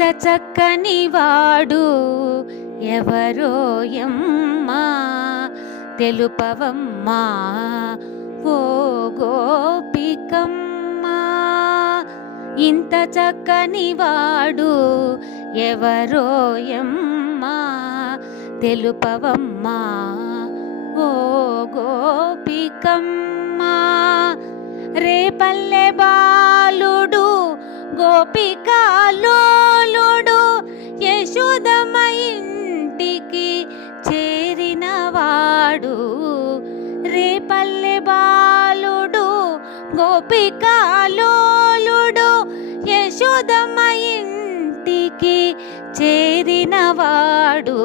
ఇంత చక్కని వాడు ఎవరోయమ్మా తెలుపవమ్మా ఓ గోపికమ్మా. ఇంత చక్కని వాడు ఎవరోయమ్మా తెలుపవమ్మా ఓ గోపికమ్మా. రేపల్లె బాలుడు గోపికాలోలుడు యశోదమ్మ ఇంటికి చేరినవాడు. రేపల్లె బాలుడు గోపికాలోలుడు యశోదమ్మ ఇంటికి చేరినవాడు.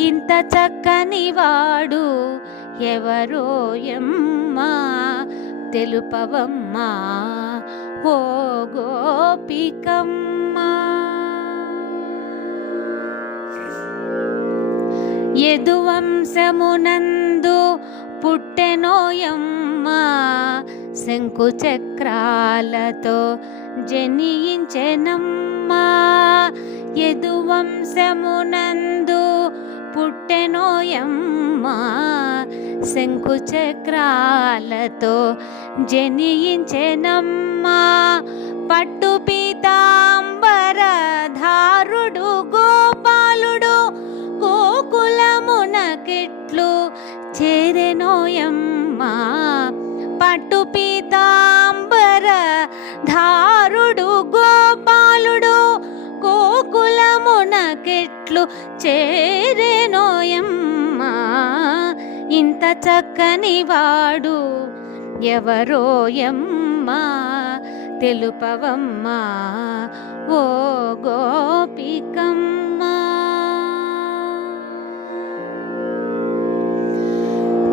ఇంత చక్కని వాడు ఎవరోయమ్మా తెలుపవమ్మా ఓ గోపికమ్మా. యదువంశమునందు పుట్టెనోయమ్మా శంకు చక్రాలతో జనించెనమ్మా. యదువంశమునందు పుట్టెనోయమ్మా శంకు చక్రాలతో జనించెనమ్మా. పట్టు పీతాంబరధారుడు గోపాలుడు గోకులమునకెట్లు చేరెనోయమ్మా. పట్టు పీతాంబరధారుడు గోపాలుడు గోకులమునకెట్లు చేరెనోయమ్మా. ఇంత చక్కని వాడు ఎవరోయమ్మా తెలుపవమ్మా ఓ గోపికమ్మా.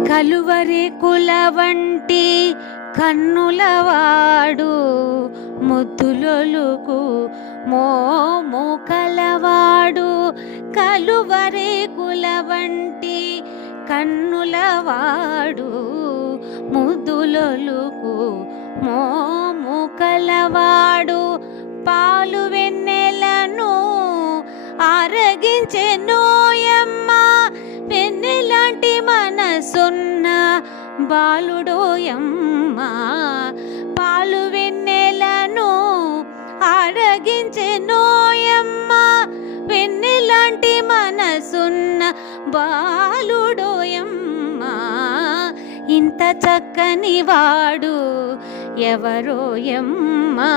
కలువరేకుల వంటి కన్నులవాడు ముద్దులొలుకు మోము కలవాడు. కలువరేకుల వంటి కన్నులవాడు ముద్దులొలుకు మోము కలవాడు. పాలు వెన్నెలను ఆరగించెనోయమ్మా వెన్నెలాంటి మనసున్న బాలుడోయమ్మా. పాలు వెన్నెలను ఆరగించెనోయమ్మా వెన్నెలాంటి మనసున్న బాలుడోయమ్మా. ఇంత చక్కని వాడు ఎవరోయమ్మా